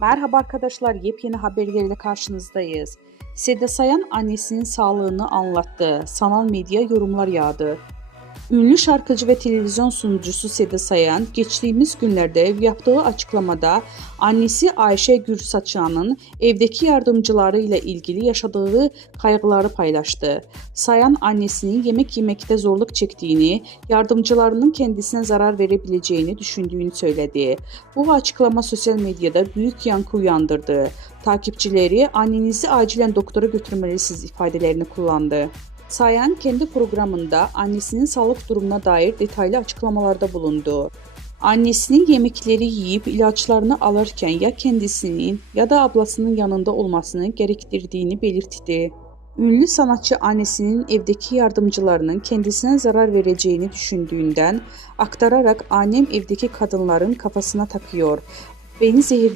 Merhaba arkadaşlar, yepyeni haberlerle karşınızdayız. Seda Sayan annesinin sağlığını anlattı. Sanal medya yorumlar yağdı. Ünlü şarkıcı ve televizyon sunucusu Seda Sayan geçtiğimiz günlerde yaptığı açıklamada annesi Ayşe Gürsaçyan'ın evdeki yardımcıları ile ilgili yaşadığı kaygıları paylaştı. Sayan annesinin yemek yemekte zorluk çektiğini, yardımcılarının kendisine zarar verebileceğini düşündüğünü söyledi. Bu açıklama sosyal medyada büyük yankı uyandırdı. Takipçileri annenizi acilen doktora götürmelisiniz ifadelerini kullandı. Sayan kendi programında annesinin sağlık durumuna dair detaylı açıklamalarda bulundu. Annesinin yemekleri yiyip ilaçlarını alırken ya kendisinin ya da ablasının yanında olmasını gerektirdiğini belirtti. Ünlü sanatçı annesinin evdeki yardımcılarının kendisine zarar vereceğini düşündüğünden aktararak annem evdeki kadınların kafasına takıyor, beni zehirliyor.